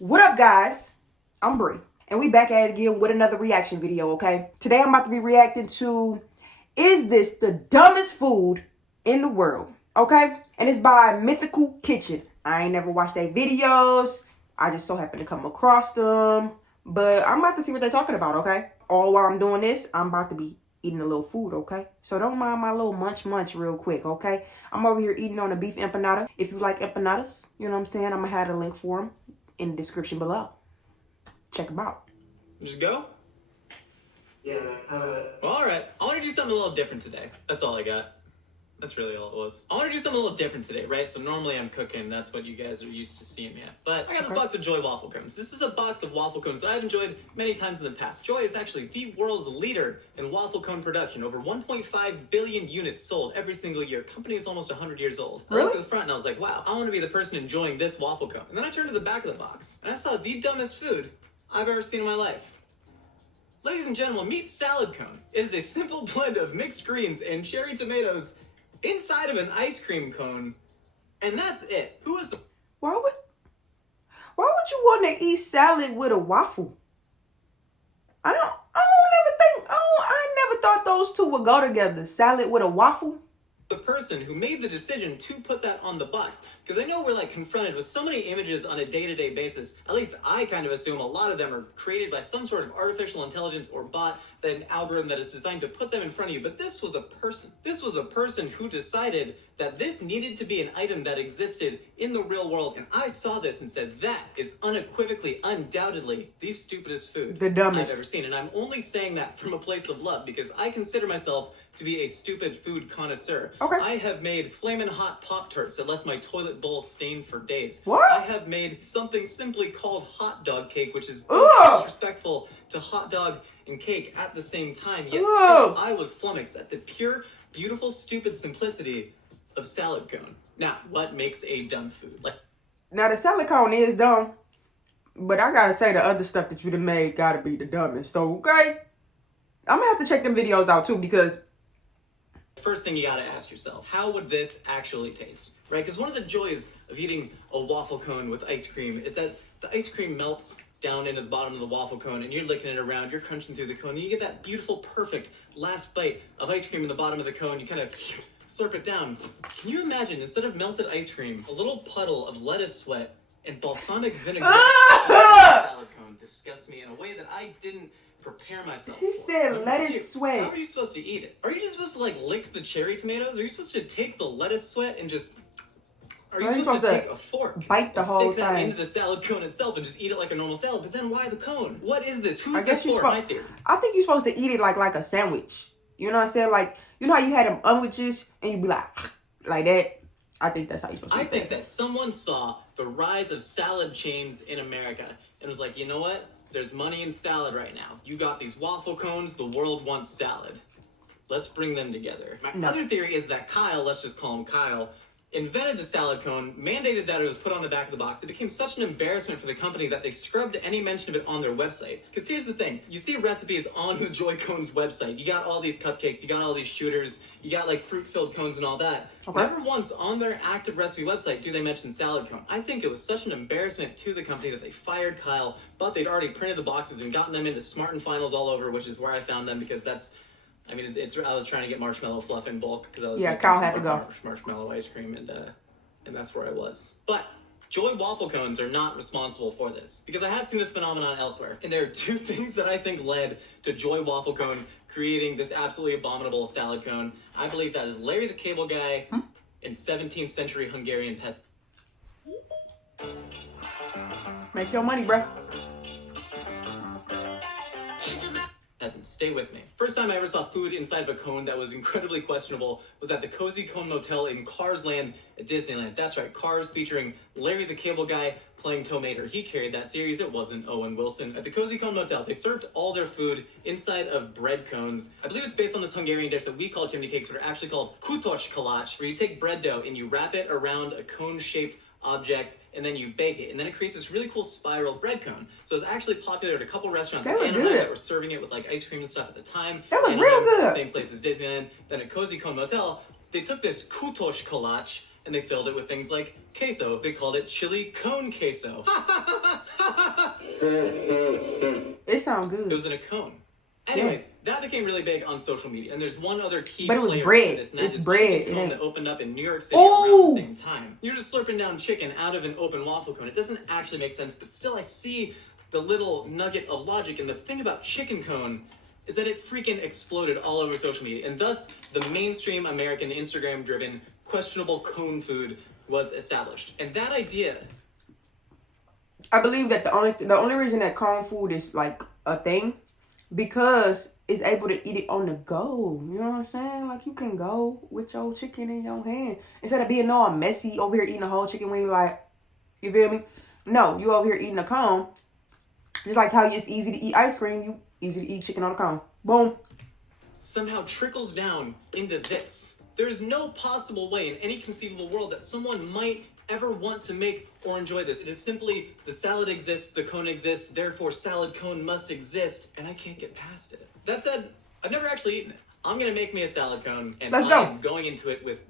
What up, guys? I'm Bree, and we back at it again with another reaction video, okay? Today I'm about to be reacting to, is this the dumbest food in the world, okay? And it's by Mythical Kitchen. I ain't never watched their videos. I just so happen to come across them. But I'm about to see what they're talking about, okay? All while I'm doing this, I'm about to be eating a little food, okay? So don't mind my little munch real quick, okay? I'm over here eating on a beef empanada. If you like empanadas, you know what I'm saying? I'm gonna have a link for them in the description below. Check them out. Just go? Yeah, kind of. Well, alright. I want to do something a little different today. That's all I got. That's really all it was. I want to do something a little different today, right? So normally I'm cooking. That's what you guys are used to seeing me at. But I got this box of Joy Waffle Cones. This is a box of waffle cones that I've enjoyed many times in the past. Joy is actually the world's leader in waffle cone production. Over 1.5 billion units sold every single year. Company is almost 100 years old. I looked at the front and I was like, wow, I want to be the person enjoying this waffle cone. And then I turned to the back of the box and I saw the dumbest food I've ever seen in my life. Ladies and gentlemen, meet salad cone. It is a simple blend of mixed greens and cherry tomatoes inside of an ice cream cone, and that's it. Who is the... Why would you want to eat salad with a waffle? I never thought those two would go together. Salad with a waffle? person who made the decision to put that on the box? Because I know we're like confronted with so many images on a day-to-day basis. At least I kind of assume a lot of them are created by some sort of artificial intelligence or bot, that an algorithm that is designed to put them in front of you. But this was a person. This was a person who decided that this needed to be an item that existed in the real world. And I saw this and said, that is unequivocally, undoubtedly, the stupidest food the dumbest I've ever seen. And I'm only saying that from a place of love because I consider myself to be a stupid food connoisseur. Okay. I have made flamin' hot Pop-Tarts that left my toilet bowl stained for days. What? I have made something simply called hot dog cake, which is both disrespectful to hot dog and cake at the same time. Yet still, I was flummoxed at the pure, beautiful, stupid simplicity of salad cone. Now, what makes a dumb food? Now, the salad cone is dumb, but I gotta say the other stuff that you done made gotta be the dumbest. So, okay? I'm gonna have to check them videos out, too, because... First thing you gotta ask yourself, how would this actually taste? Right? Because one of the joys of eating a waffle cone with ice cream is that the ice cream melts down into the bottom of the waffle cone and you're licking it around, you're crunching through the cone, and you get that beautiful, perfect last bite of ice cream in the bottom of the cone. You kind of slurp it down. Can you imagine, instead of melted ice cream, a little puddle of lettuce sweat and balsamic vinegar salad cone disgusts me in a way that I didn't prepare myself He for. said lettuce sweat. How are you supposed to eat it? Are you just supposed to, like, lick the cherry tomatoes? Are you supposed to take the lettuce sweat and just... Are you supposed to take a fork, bite the whole stick that thing into the salad cone itself and just eat it like a normal salad? But then why the cone? What is this? Who's this for? My theory. I think you're supposed to eat it like a sandwich. You know what I'm saying? Like, you know how you had them sandwiches and you be like that? I think that's how you're supposed to eat I think that someone saw the rise of salad chains in America and was like, you know what? There's money in salad right now. You got these waffle cones. The world wants salad. Let's bring them together. My other theory is that Kyle, let's just call him Kyle, invented the salad cone, mandated that it was put on the back of the box. It became such an embarrassment for the company that they scrubbed any mention of it on their website. Because here's the thing. You see recipes on the Joy Cone's website. You got all these cupcakes. You got all these shooters. You got, like, fruit-filled cones and all that. Okay. Never once on their active recipe website do they mention salad cone. I think it was such an embarrassment to the company that they fired Kyle, but they'd already printed the boxes and gotten them into Smart and Finals all over, which is where I found them because that's... I mean, I was trying to get marshmallow fluff in bulk because I was making Kyle had to go. Marshmallow ice cream, and that's where I was. But Joy waffle cones are not responsible for this because I have seen this phenomenon elsewhere, and there are two things that I think led to Joy waffle cone creating this absolutely abominable salad cone. I believe that is Larry the Cable Guy and 17th century Hungarian pet. Make your money, bruh. Stay with me. First time I ever saw food inside of a cone that was incredibly questionable was at the Cozy Cone Motel in Cars Land at Disneyland. That's right, Cars featuring Larry the Cable Guy playing Tomater. He carried that series. It wasn't Owen Wilson. At the Cozy Cone Motel, they served all their food inside of bread cones. I believe it's based on this Hungarian dish that we call chimney cakes, but are actually called kutos kalács, where you take bread dough and you wrap it around a cone-shaped object, and then you bake it, and then it creates this really cool spiral bread cone. So it's actually popular at a couple restaurants in Anaheim that were serving it with like ice cream and stuff at the time. That was real good. Same place as Disneyland. Then at Cozy Cone Motel, they took this kutos kalács and they filled it with things like queso. They called it chili cone queso. It sounds It good. was in a cone. Anyways, that became really big on social media, and there's one other key But it was player bread. to this, and that It's is bread. chicken It cone ain't- that opened up in New York City around Ooh! the same time. You're just slurping down chicken out of an open waffle cone. It doesn't actually make sense, but still I see the little nugget of logic, and the thing about chicken cone is that it freaking exploded all over social media, and thus the mainstream American Instagram-driven questionable cone food was established. And that idea, I believe that the only reason that cone food is like a thing because it's able to eat it on the go. You know what I'm saying? Like you can go with your chicken in your hand instead of being all messy over here eating a whole chicken wing. Like, you feel me? No, you over here eating a cone. Just like how it's easy to eat ice cream, you easy to eat chicken on a cone. Boom. somehow trickles down into this. There is no possible way in any conceivable world that someone might ever want to make or enjoy this. It is simply the salad exists, the cone exists, therefore salad cone must exist, and I can't get past it. That said, I've never actually eaten it. I'm gonna make me a salad cone, and Let's go. I'm going into it with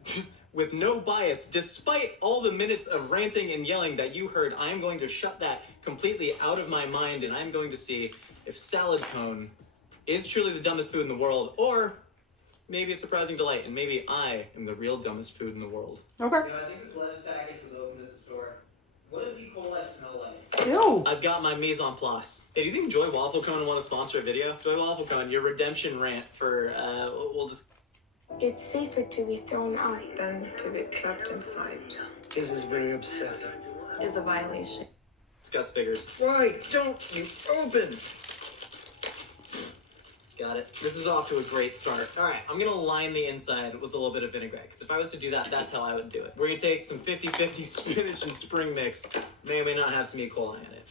with no bias. Despite all the minutes of ranting and yelling that you heard, I am going to shut that completely out of my mind, and I'm going to see if salad cone is truly the dumbest food in the world, or maybe a surprising delight, and maybe I am the real dumbest food in the world. Okay. You know, I think this lettuce package was opened at the store. What does E. coli smell like? Ew. I've got my mise en place. Hey, do you think Joy Waffle Cone want to sponsor a video? Joy Waffle Cone, your redemption rant for, we'll just... It's safer to be thrown out. Than to be trapped inside. This is very upsetting. Is a violation. discuss figures. Why don't you open? Got it. This is off to a great start. All right, I'm gonna line the inside with a little bit of vinaigrette, because if I was to do that, that's how I would do it. We're gonna take some 50-50 spinach and spring mix. May or may not have some E. coli in it.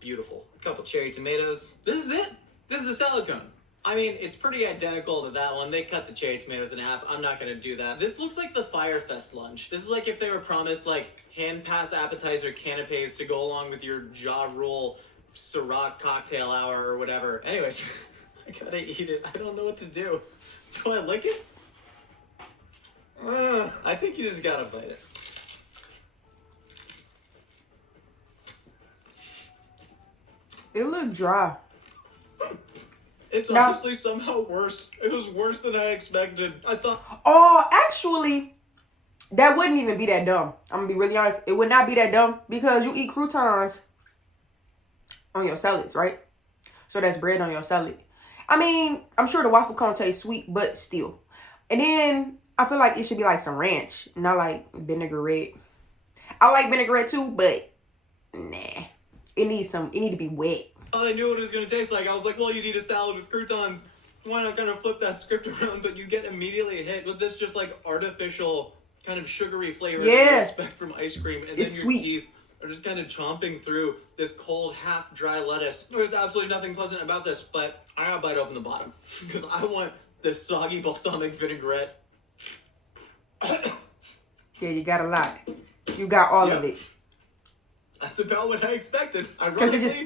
Beautiful. A couple cherry tomatoes. This is it. This is a salad cone. I mean, it's pretty identical to that one. They cut the cherry tomatoes in half. I'm not gonna do that. This looks like the Firefest lunch. This is like if they were promised, like, hand pass appetizer canapes to go along with your jaw rule Ciroc cocktail hour or whatever. Anyways, I gotta eat it. I don't know what to do. Do I lick it? I think you just gotta bite it. It looked dry. It's No. honestly somehow worse. It was worse than I expected. I thought... Oh, actually, that wouldn't even be that dumb. I'm gonna be really honest. It would not be that dumb because you eat croutons on your salads, right? So that's bread on your salad. I mean, I'm sure the waffle cone tastes sweet, but still. And then I feel like it should be like some ranch, not like vinaigrette. I like vinaigrette too, but nah. It needs to be wet. I knew what it was going to taste like. I was like, well, you'd eat a salad with croutons. Why not kind of flip that script around? But you get immediately hit with this just like artificial kind of sugary flavor that Yeah. you expect from ice cream. And It's then your sweet. teeth are just kind of chomping through this cold, half dry lettuce. There's absolutely nothing pleasant about this, but I gotta bite open the bottom because I want this soggy balsamic vinaigrette. Yeah, you got a lot. You got all of Yep. it. That's about what I expected. it Ironically, just-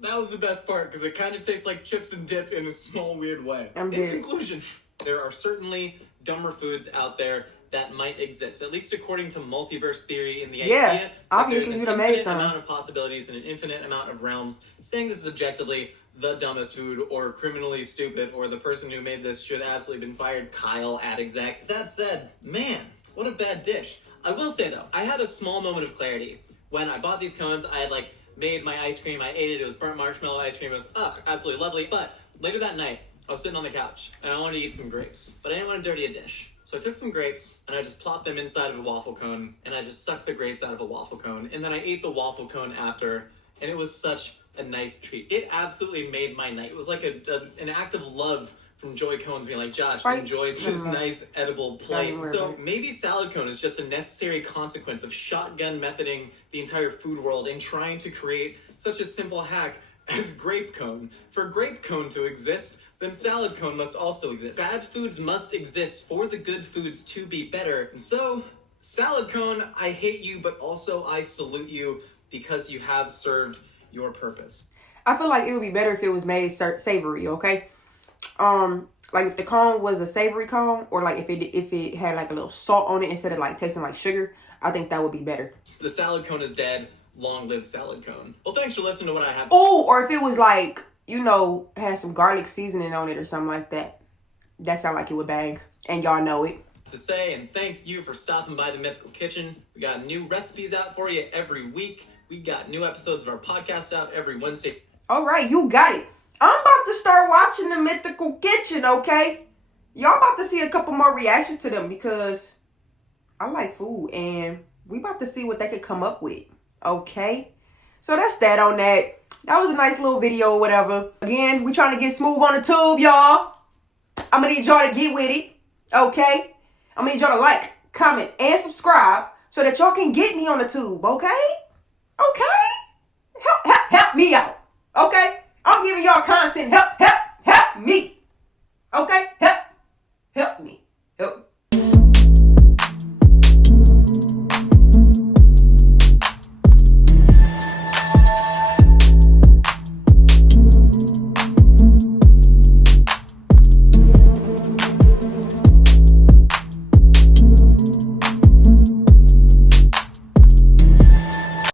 that was the best part because it kind of tastes like chips and dip in a small, weird way. I'm In dead. conclusion, there are certainly dumber foods out there that might exist, at least according to multiverse theory and the Yeah, idea that obviously there's an you'd have made infinite some. amount of possibilities and an infinite amount of realms. Saying this is objectively the dumbest food or criminally stupid or the person who made this should absolutely been fired, Kyle @exec. That said, man, what a bad dish. I will say though, I had a small moment of clarity. When I bought these cones, I had like made my ice cream, I ate it, it was burnt marshmallow ice cream, it was absolutely lovely. But later that night, I was sitting on the couch and I wanted to eat some grapes, but I didn't want to dirty a dish. So I took some grapes and I just plopped them inside of a waffle cone and I just sucked the grapes out of a waffle cone and then I ate the waffle cone after and it was such a nice treat. It absolutely made my night. It was like an act of love from Joy Cones being like, Josh, Right. enjoy this nice edible plate. Right. So maybe salad cone is just a necessary consequence of shotgun methoding the entire food world and trying to create such a simple hack as grape cone. For grape cone to exist, then salad cone must also exist. Bad foods must exist for the good foods to be better. And so, salad cone, I hate you, but also I salute you because you have served your purpose. I feel like it would be better if it was made savory, okay? Like if the cone was a savory cone, or like if it had like a little salt on it instead of like tasting like sugar, I think that would be better. The salad cone is dead. long live salad cone. Well, thanks for listening to what I have Oh, or if it was like, you know, had some garlic seasoning on it or something like that. That sound like it would bang. And y'all know it. to say, and thank you for stopping by the Mythical Kitchen. We got new recipes out for you every week. We got new episodes of our podcast out every Wednesday. All right, you got it. I'm about to start watching the Mythical Kitchen, okay? Y'all about to see a couple more reactions to them because I like food and we about to see what they could come up with, okay? So that's that on that. That was a nice little video or whatever. Again, we trying to get smooth on the tube, y'all. I'm going to need y'all to get with it, okay? I'm going to need y'all to like, comment, and subscribe so that y'all can get me on the tube, okay? Okay? Help me out.